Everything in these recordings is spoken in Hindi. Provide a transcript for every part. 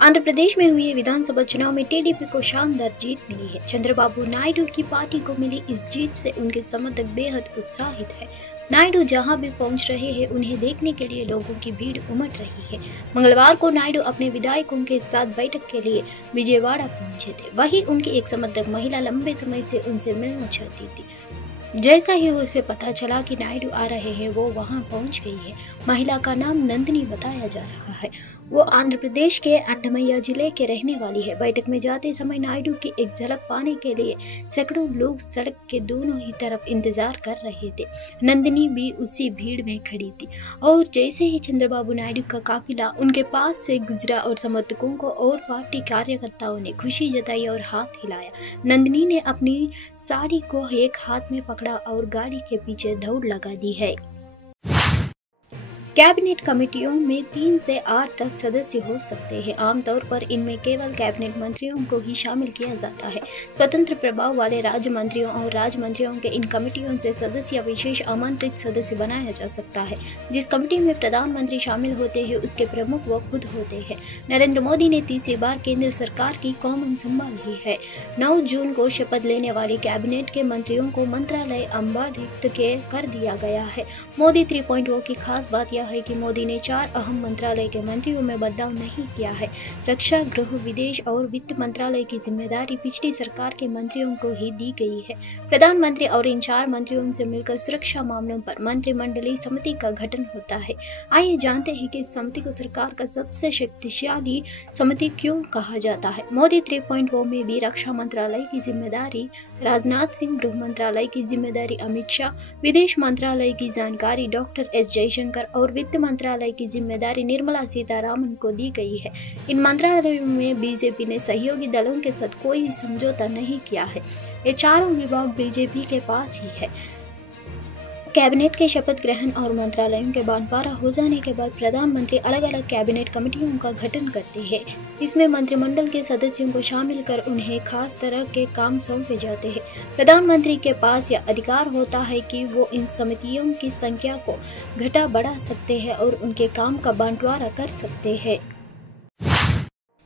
आंध्र प्रदेश में हुए विधानसभा चुनाव में टीडीपी को शानदार जीत मिली है। चंद्रबाबू नायडू की पार्टी को मिली इस जीत से उनके समर्थक बेहद उत्साहित है। नायडू जहां भी पहुंच रहे हैं, उन्हें देखने के लिए लोगों की भीड़ उमड़ रही है। मंगलवार को नायडू अपने विधायकों के साथ बैठक के लिए विजयवाड़ा पहुंचे थे। वहीं उनकी एक समर्थक महिला लंबे समय से उनसे मिलना चाहती थी। जैसा ही उसे पता चला कि नायडू आ रहे हैं, वो वहां पहुंच गई है। महिला का नाम नंदिनी बताया जा रहा है। वो आंध्र प्रदेश के अन्नमय्या जिले के रहने वाली है। बैठक में जाते समय नायडू की एक झलक पाने के लिए सैकड़ों लोग सड़क के दोनों ही तरफ इंतजार कर रहे थे। नंदिनी भी उसी भीड़ में खड़ी थी और जैसे ही चंद्रबाबू नायडू का काफिला उनके पास से गुजरा और समर्थकों को और पार्टी कार्यकर्ताओं ने खुशी जताई और हाथ हिलाया। नंदिनी ने अपनी साड़ी को एक हाथ में पकड़ा और गाड़ी के पीछे दौड़ लगा दी है। कैबिनेट कमेटियों में 3 से 8 तक सदस्य हो सकते हैं। आमतौर पर इनमें केवल कैबिनेट मंत्रियों को ही शामिल किया जाता है। स्वतंत्र प्रभाव वाले राज्य मंत्रियों और राज्य मंत्रियों के इन कमेटियों से सदस्य विशेष आमंत्रित सदस्य बनाया जा सकता है। जिस कमेटी में प्रधानमंत्री शामिल होते हैं, उसके प्रमुख वो खुद होते हैं। नरेंद्र मोदी ने तीसरी बार केंद्र सरकार की कौमन संभाली है। 9 जून को शपथ लेने वाली कैबिनेट के मंत्रियों को मंत्रालय आवंटित कर दिया गया है। मोदी 3.0 की खास बात यह है कि मोदी ने 4 अहम मंत्रालय के मंत्रियों में बदलाव नहीं किया है। रक्षा, गृह, विदेश और वित्त मंत्रालय की जिम्मेदारी पिछली सरकार के मंत्रियों को ही दी गई है। प्रधानमंत्री और इन 4 मंत्रियों से मिलकर सुरक्षा मामलों पर मंत्रिमंडलीय समिति का गठन होता है। आइए जानते हैं कि इस समिति को सरकार का सबसे शक्तिशाली समिति क्यों कहा जाता है। मोदी 3.0 में भी रक्षा मंत्रालय की जिम्मेदारी राजनाथ सिंह, गृह मंत्रालय की जिम्मेदारी अमित शाह, विदेश मंत्रालय की जानकारी डॉक्टर एस जयशंकर और वित्त मंत्रालय की जिम्मेदारी निर्मला सीतारामन को दी गई है। इन मंत्रालयों में बीजेपी ने सहयोगी दलों के साथ कोई समझौता नहीं किया है। ये चारों विभाग बीजेपी के पास ही है। कैबिनेट के शपथ ग्रहण और मंत्रालयों के बंटवारा हो जाने के बाद प्रधानमंत्री अलग अलग कैबिनेट कमेटियों का गठन करते हैं। इसमें मंत्रिमंडल के सदस्यों को शामिल कर उन्हें खास तरह के काम सौंपे जाते हैं। प्रधानमंत्री के पास यह अधिकार होता है कि वो इन समितियों की संख्या को घटा बढ़ा सकते हैं और उनके काम का बंटवारा कर सकते हैं।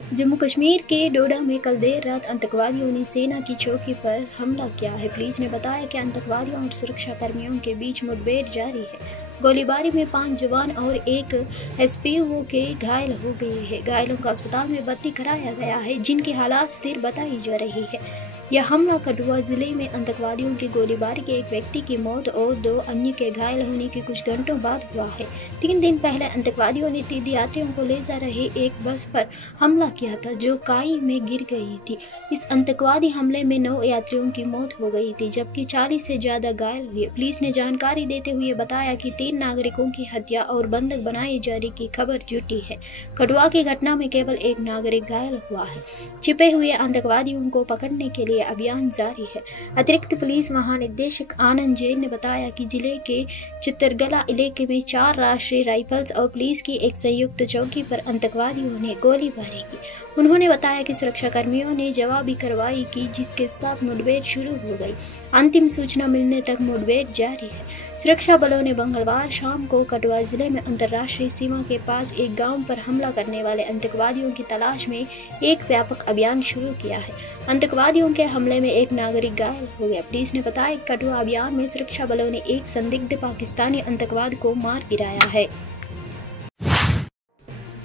जम्मू कश्मीर के डोडा में कल देर रात आतंकवादियों ने सेना की चौकी पर हमला किया है। पुलिस ने बताया कि आतंकवादियों और सुरक्षा कर्मियों के बीच मुठभेड़ जारी है। गोलीबारी में 5 जवान और 1 एसपीओ के घायल हो गए हैं। घायलों को अस्पताल में भर्ती कराया गया है, जिनकी हालात स्थिर बताई जा रही है। यह हमला कठुआ जिले में आतंकवादियों की गोलीबारी के एक व्यक्ति की मौत और 2 अन्य के घायल होने के कुछ घंटों बाद हुआ है। 3 दिन पहले आतंकवादियों ने तीर्थयात्रियों को ले जा रहे एक बस पर हमला किया था, जो खाई में गिर गई थी। इस आतंकवादी हमले में 9 यात्रियों की मौत हो गई थी, जबकि 40 से ज्यादा घायल हुए। पुलिस ने जानकारी देते हुए बताया कि 3 नागरिकों की हत्या और बंधक बनाए जाने की खबर जुटी है। कठुआ की घटना में केवल 1 नागरिक घायल हुआ है। छिपे हुए आतंकवादियों को पकड़ने के लिए अभियान जारी है। अतिरिक्त पुलिस महानिदेशक आनंद जैन ने बताया कि जिले के चित्रगला इलाके में 4 राष्ट्रीय राइफल्स और पुलिस की एक संयुक्त चौकी पर आतंकवादियों ने गोलीबारी की। उन्होंने बताया कि सुरक्षा कर्मियों ने जवाबी कार्रवाई की, जिसके साथ मुठभेड़ शुरू हो गई। अंतिम सूचना मिलने तक मुठभेड़ जारी है। सुरक्षा बलों ने मंगलवार शाम को कठुआ जिले में अंतर्राष्ट्रीय सीमा के पास एक गांव पर हमला करने वाले आतंकवादियों की तलाश में एक व्यापक अभियान शुरू किया है। आतंकवादियों के हमले में 1 नागरिक घायल हो गया। पुलिस ने बताया कि कठुआ अभियान में सुरक्षा बलों ने एक संदिग्ध पाकिस्तानी आतंकवादी को मार गिराया है।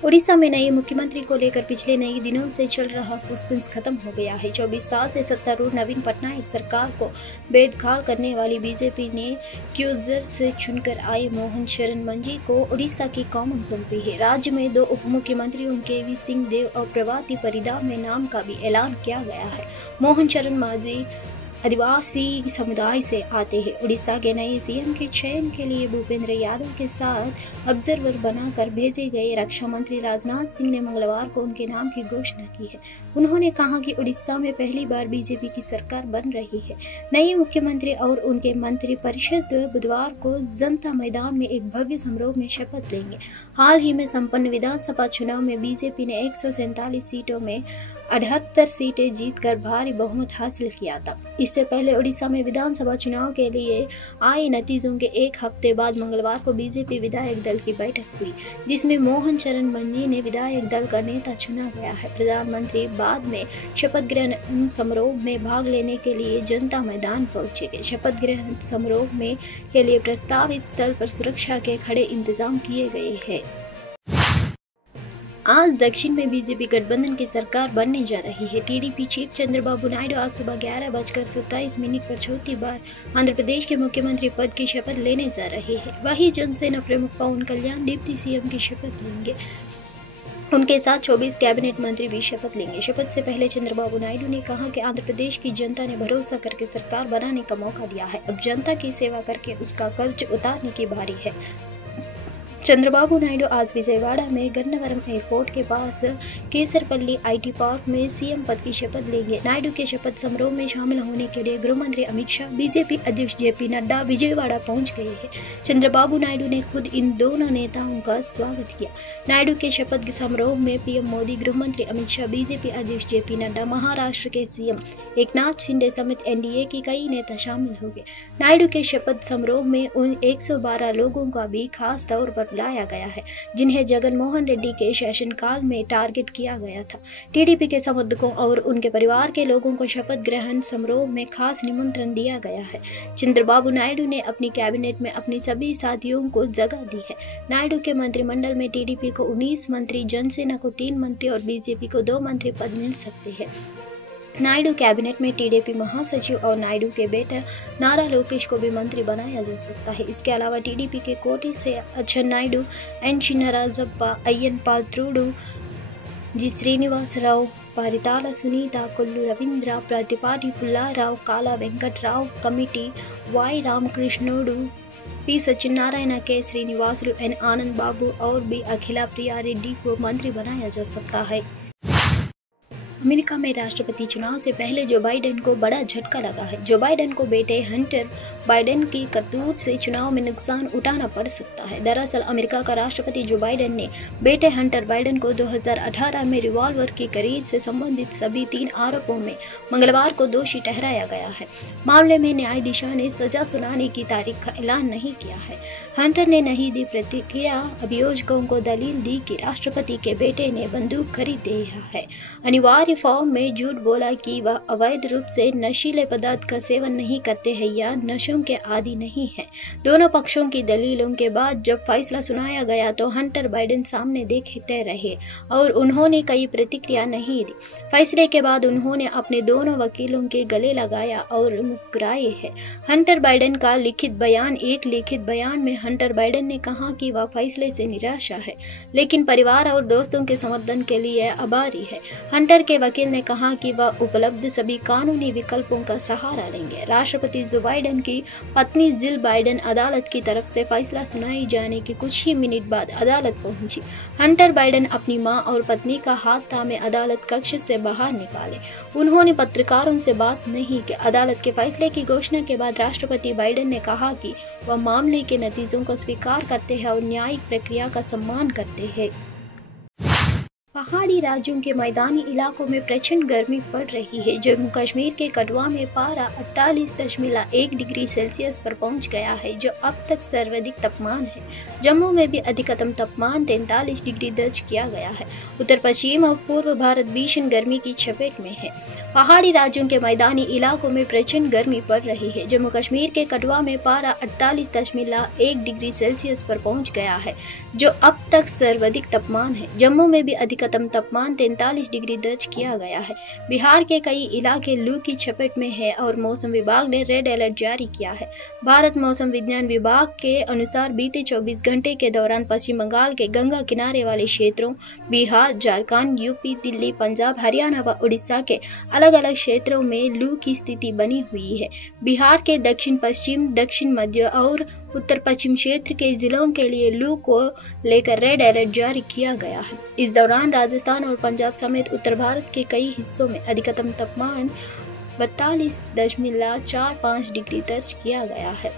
उड़ीसा में नए मुख्यमंत्री को लेकर पिछले कई दिनों से चल रहा सस्पेंस खत्म हो गया है। 24 साल से सत्तारूढ़ नवीन पटनायक सरकार को बेदखल करने वाली बीजेपी ने क्यूजर से चुनकर आए मोहन चरण मंजी को उड़ीसा की कौमन सौंपी है। राज्य में 2 उप मुख्यमंत्रियों केवी सिंह देव और प्रभाती परिदा में नाम का भी ऐलान किया गया है। मोहन चरण मंजी आदिवासी समुदाय से आते हैं। उड़ीसा के नए सीएम के चयन के लिए भूपेंद्र यादव के साथ ऑब्जर्वर बनाकर भेजे गए रक्षा मंत्री राजनाथ सिंह ने मंगलवार को उनके नाम की घोषणा की है। उन्होंने कहा कि उड़ीसा में पहली बार बीजेपी की सरकार बन रही है। नए मुख्यमंत्री और उनके मंत्री परिषद बुधवार को जनता मैदान में एक भव्य समारोह में शपथ लेंगे। हाल ही में संपन्न विधानसभा चुनाव में बीजेपी ने 147 सीटों में 78 सीटें जीतकर भारी बहुमत हासिल किया था। इससे पहले उड़ीसा में विधानसभा चुनाव के लिए आए नतीजों के एक हफ्ते बाद मंगलवार को बीजेपी विधायक दल की बैठक हुई, जिसमें मोहन चरण मन्नी ने विधायक दल का नेता चुना गया है। प्रधानमंत्री बाद में शपथ ग्रहण समारोह में भाग लेने के लिए जनता मैदान पहुंचेंगे। शपथ ग्रहण समारोह में के लिए प्रस्तावित स्थल पर सुरक्षा के कड़े इंतजाम किए गए हैं। आज दक्षिण में बीजेपी गठबंधन की सरकार बनने जा रही है। टीडीपी चीफ चंद्रबाबू नायडू आज सुबह 11:27 पर चौथी बार आंध्र प्रदेश के मुख्यमंत्री पद की शपथ लेने जा रहे हैं। वहीं जनसेना प्रमुख पवन कल्याण डिप्टी सीएम की शपथ लेंगे। उनके साथ 24 कैबिनेट मंत्री भी शपथ लेंगे। शपथ से पहले चंद्रबाबू नायडू ने कहा कि आंध्र प्रदेश की जनता ने भरोसा करके सरकार बनाने का मौका दिया है। अब जनता की सेवा करके उसका कर्ज उतारने की बारी है। चंद्रबाबू नायडू आज विजयवाड़ा में गन्नवरम एयरपोर्ट के पास केसरपल्ली आईटी पार्क में सीएम पद की शपथ लेंगे। नायडू के शपथ समारोह में शामिल होने के लिए गृह मंत्री अमित शाह, बीजेपी अध्यक्ष जेपी नड्डा विजयवाड़ा पहुंच गए हैं। चंद्रबाबू नायडू ने खुद इन दोनों नेताओं का स्वागत किया। नायडू के शपथ समारोह में पीएम मोदी, गृह मंत्री अमित शाह, बीजेपी अध्यक्ष जेपी नड्डा, महाराष्ट्र के सीएम एकनाथ शिंदे समेत एनडीए के कई नेता शामिल होंगे। नायडू के शपथ समारोह में उन 112 लोगों का भी खास तौर पर लाया गया है, जिन्हें जगन मोहन रेड्डी के शासनकाल में टारगेट किया गया था। टीडीपी के समर्थकों और उनके परिवार के लोगों को शपथ ग्रहण समारोह में खास निमंत्रण दिया गया है। चंद्रबाबू नायडू ने अपनी कैबिनेट में अपनी सभी साथियों को जगह दी है। नायडू के मंत्रिमंडल में टीडीपी को 19 मंत्री, जनसेना को 3 मंत्री और बीजेपी को 2 मंत्री पद मिल सकते हैं। नायडू कैबिनेट में टीडीपी महासचिव और नायडू के बेटे नारा लोकेश को भी मंत्री बनाया जा सकता है। इसके अलावा टीडीपी के कोटे से Atchen Naidu, N Chinarajappa, Ayyanna Patrudu, G Srinivas Rao, Paritala Sunitha, Kollu Ravindra, Prathipati Pullarao, Kala Venkatarao, committee Y Ramakrishnudu, P Satyanarayana, K Srinivasulu, N आनंद बाबू और बी अखिला प्रिया रेड्डी को मंत्री बनाया जा सकता है। अमेरिका में राष्ट्रपति चुनाव से पहले जो बाइडेन को बड़ा झटका लगा है। जो बाइडेन को बेटे हंटर बाइडेन की करतूत से चुनाव में नुकसान उठाना पड़ सकता है। दरअसल अमेरिका का राष्ट्रपति जो बाइडेन ने बेटे हंटर बाइडेन को 2018 में रिवॉल्वर की खरीद से संबंधित सभी 3 आरोपों में मंगलवार को दोषी ठहराया गया है। मामले में न्यायाधीश ने सजा सुनाने की तारीख का ऐलान नहीं किया है। हंटर ने नहीं दी प्रतिक्रिया। अभियोजकों को दलील दी कि राष्ट्रपति के बेटे ने बंदूक खरीदा है। अनिवार्य फॉर्म में झूठ बोला कि वह अवैध रूप से नशीले पदार्थ का सेवन नहीं करते हैं या नशों के आदी नहीं है। दोनों पक्षों की दलीलों के बाद जब फैसला सुनाया गया तो हंटर बाइडेन सामने देखते रहे और उन्होंने कई प्रतिक्रिया नहीं दी। फैसले के बाद उन्होंने अपने दोनों वकीलों के गले लगाया और मुस्कुराए हैं। हंटर बाइडेन का लिखित बयान। एक लिखित बयान में हंटर बाइडेन ने कहा कि वह फैसले से निराशा है, लेकिन परिवार और दोस्तों के समर्थन के लिए आभारी है। हंटर के वकील ने कहा कि वह उपलब्ध सभी कानूनी विकल्पों का सहारा लेंगे। राष्ट्रपति जो बाइडेन की पत्नी जिल बाइडेन अदालत की तरफ से फैसला सुनाई जाने के कुछ ही मिनट बाद अदालत पहुंची। हंटर बाइडेन अपनी मां और पत्नी का हाथ थामे अदालत कक्ष से बाहर निकाले। उन्होंने पत्रकारों से बात नहीं की। अदालत के फैसले की घोषणा के बाद राष्ट्रपति बाइडेन ने कहा कि वह मामले के नतीजों को स्वीकार करते हैं और न्यायिक प्रक्रिया का सम्मान करते हैं। पहाड़ी राज्यों के मैदानी इलाकों में प्रचंड गर्मी पड़ रही है। जम्मू कश्मीर के कठुआ में पारा 48.1 डिग्री सेल्सियस पर पहुंच गया है, जो अब तक सर्वाधिक तापमान है। जम्मू में भी अधिकतम तापमान 43 डिग्री दर्ज किया गया है। उत्तर पश्चिम और पूर्व भारत भीषण गर्मी की चपेट में है। पहाड़ी राज्यों के मैदानी इलाकों में प्रचंड गर्मी पड़ रही है। जम्मू कश्मीर के कठुआ में पारा 48.1 डिग्री सेल्सियस पर पहुंच गया है, जो अब तक सर्वाधिक तापमान है। जम्मू में भी अधिकतम तापमान 43 डिग्री दर्ज किया गया है। बिहार के कई इलाके लू की चपेट में है और मौसम विभाग ने रेड अलर्ट जारी किया है। भारत मौसम विज्ञान विभाग के अनुसार बीते 24 घंटे के दौरान पश्चिम बंगाल के गंगा किनारे वाले क्षेत्रों, बिहार, झारखंड, यूपी, दिल्ली, पंजाब, हरियाणा व उड़ीसा के अलग अलग क्षेत्रों में लू की स्थिति बनी हुई है। बिहार के दक्षिण पश्चिम, दक्षिण मध्य और उत्तर पश्चिम क्षेत्र के जिलों के लिए लू को लेकर रेड अलर्ट जारी किया गया है। इस दौरान राजस्थान और पंजाब समेत उत्तर भारत के कई हिस्सों में अधिकतम तापमान 42.45 डिग्री दर्ज किया गया है।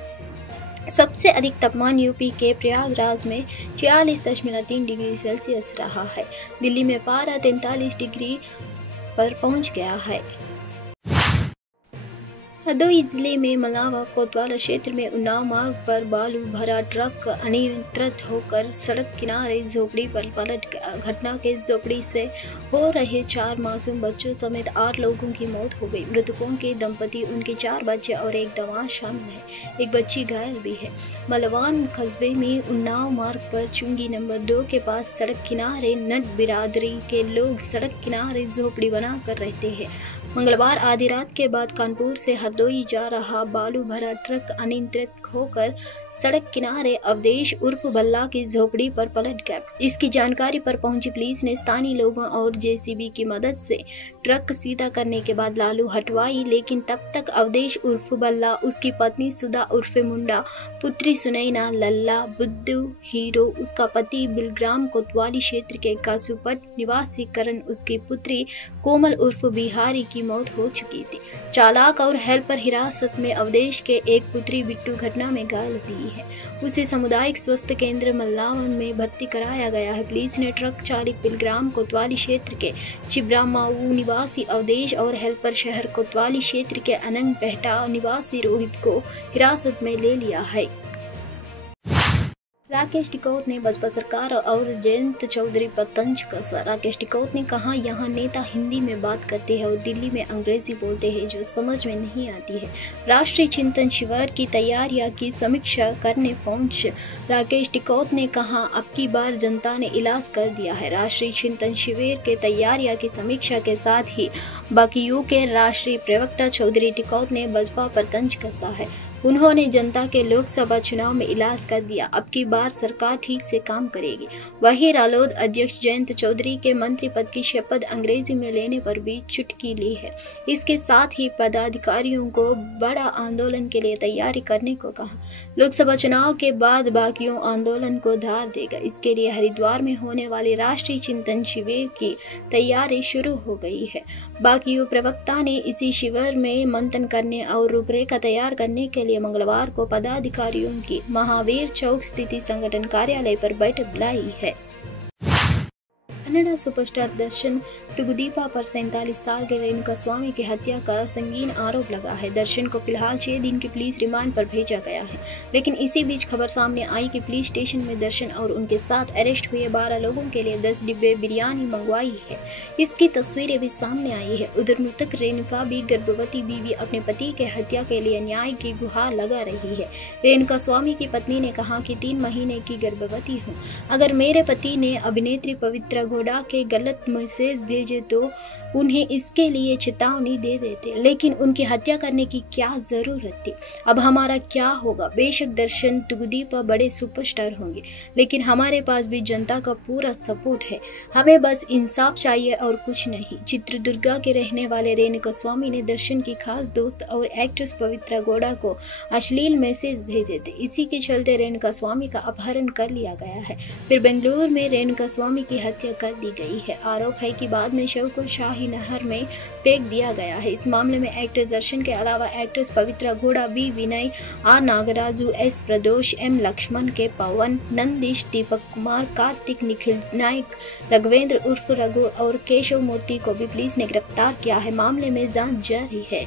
सबसे अधिक तापमान यूपी के प्रयागराज में 46.3 डिग्री सेल्सियस रहा है। दिल्ली में पारा 43 डिग्री पर पहुंच गया है। हरदोई जिले में मलावा कोतवाली क्षेत्र में उन्नाव मार्ग पर बालू भरा ट्रक अनियंत्रित होकर सड़क किनारे झोपड़ी पर पलट गया। घटना के झोपड़ी से हो रहे 4 मासूम बच्चों समेत 8 लोगों की मौत हो गई। मृतकों के दंपति, उनके 4 बच्चे और एक दामाद शामिल है। एक बच्ची घायल भी है। मलवान कस्बे में उन्नाव मार्ग पर चुंगी नंबर 2 के पास सड़क किनारे नट बिरादरी के लोग सड़क किनारे झोपड़ी बनाकर रहते हैं। मंगलवार आधी रात के बाद कानपुर से हरदोई जा रहा बालू भरा ट्रक अनियंत्रित होकर सड़क किनारे अवधेश उर्फ बल्ला की झोपड़ी पर पलट गया। इसकी जानकारी पर पहुंची पुलिस ने स्थानीय लोगों और जेसीबी की मदद से ट्रक सीधा करने के बाद लालू हटवाई, लेकिन तब तक अवधेश उर्फ बल्ला, उसकी पत्नी सुधा उर्फ मुंडा, पुत्री सुनैना, लल्ला, बुद्धू, हीरो, उसका पति बिलग्राम कोतवाली क्षेत्र के कासूपट निवासी करण, उसकी पुत्री कोमल उर्फ बिहारी की मौत हो चुकी थी। चालक और हेल्पर हिरासत में अवधेश के एक पुत्री बिट्टू घटना में घायल हुई है। उसे सामुदायिक स्वास्थ्य केंद्र मल्लावन में भर्ती कराया गया है। पुलिस ने ट्रक चालक बिलग्राम कोतवाली क्षेत्र के चिब्रामाऊ निवासी अवधेश और हेल्पर शहर कोतवाली क्षेत्र के अनंग पेहटा निवासी रोहित को हिरासत में ले लिया है। राकेश टिकैत ने भाजपा सरकार और जयंत चौधरी पर तंज कसा। राकेश टिकैत ने कहा, यहाँ नेता हिंदी में बात करते हैं और दिल्ली में अंग्रेजी बोलते हैं जो समझ में नहीं आती है। राष्ट्रीय चिंतन शिविर की तैयारियां की समीक्षा करने पहुंच राकेश टिकैत ने कहा, अब की बार जनता ने इलाज कर दिया है। राष्ट्रीय चिंतन शिविर के तैयारियां की समीक्षा के साथ ही बाकियों के राष्ट्रीय प्रवक्ता चौधरी टिकैत ने भाजपा पर तंज कसा है। उन्होंने जनता के लोकसभा चुनाव में इलाज कर दिया, अब की बार सरकार ठीक से काम करेगी। वहीं रालोद अध्यक्ष जयंत चौधरी के मंत्री पद की शपथ अंग्रेजी में लेने पर भी चुटकी ली है। इसके साथ ही पदाधिकारियों को बड़ा आंदोलन के लिए तैयारी करने को कहा। लोकसभा चुनाव के बाद बाकियों आंदोलन को धार देगा। इसके लिए हरिद्वार में होने वाले राष्ट्रीय चिंतन शिविर की तैयारी शुरू हो गई है। बाकियों प्रवक्ता ने इसी शिविर में मंथन करने और रूपरेखा तैयार करने के लिए मंगलवार को पदाधिकारियों की महावीर चौक स्थित संगठन कार्यालय पर बैठक बुलाई है। कन्नड़ सुपरस्टार दर्शन तुगुदीपा पर 47 साल के रेणुका स्वामी की हत्या का संगीन आरोप लगा है। दर्शन को फिलहाल 6 दिन की पुलिस रिमांड पर भेजा गया है, लेकिन इसी बीच खबर सामने आई कि पुलिस स्टेशन में दर्शन और उनके साथ अरेस्ट हुए 12 लोगों के लिए 10 डिब्बे बिरयानी मंगवाई है। इसकी तस्वीरें भी सामने आई है। उधर मृतक रेणुका भी गर्भवती बीवी अपने पति के हत्या के लिए न्याय की गुहार लगा रही है। रेणुका स्वामी की पत्नी ने कहा कि 3 महीने की गर्भवती हूँ। अगर मेरे पति ने अभिनेत्री पवित्रा घोड़ा के गलत मैसेज भेजे तो उन्हें इसके लिए चेतावनी दे देते, लेकिन उनकी हत्या करने की क्या जरूरत थी। अब हमारा क्या होगा। बेशक दर्शन तुगुदीपा बड़े सुपरस्टार होंगे, लेकिन हमारे पास भी जनता का पूरा सपोर्ट है। हमें बस इंसाफ चाहिए और कुछ नहीं। चित्रदुर्गा के रहने वाले रेणुका स्वामी ने दर्शन की खास दोस्त और एक्ट्रेस पवित्रा घोड़ा को अश्लील मैसेज भेजे थे। इसी के चलते रेणुका स्वामी का अपहरण कर लिया गया है। फिर बेंगलुरु में रेणुका स्वामी की हत्या कर दी गई है। आरोप है कि बाद में शव को शाही नहर में फेंक दिया गया है। इस मामले में एक्टर दर्शन के अलावा actress Pavithra Gowda, B Vinay, R Nagaraju, S Pradosh, M Lakshman K, Pavan, Nandish, Deepak Kumar, Kartik, Nikhil नायक, रघवेंद्र उर्फ रघु और केशव मूर्ति को भी पुलिस ने गिरफ्तार किया है। मामले में जांच जारी है।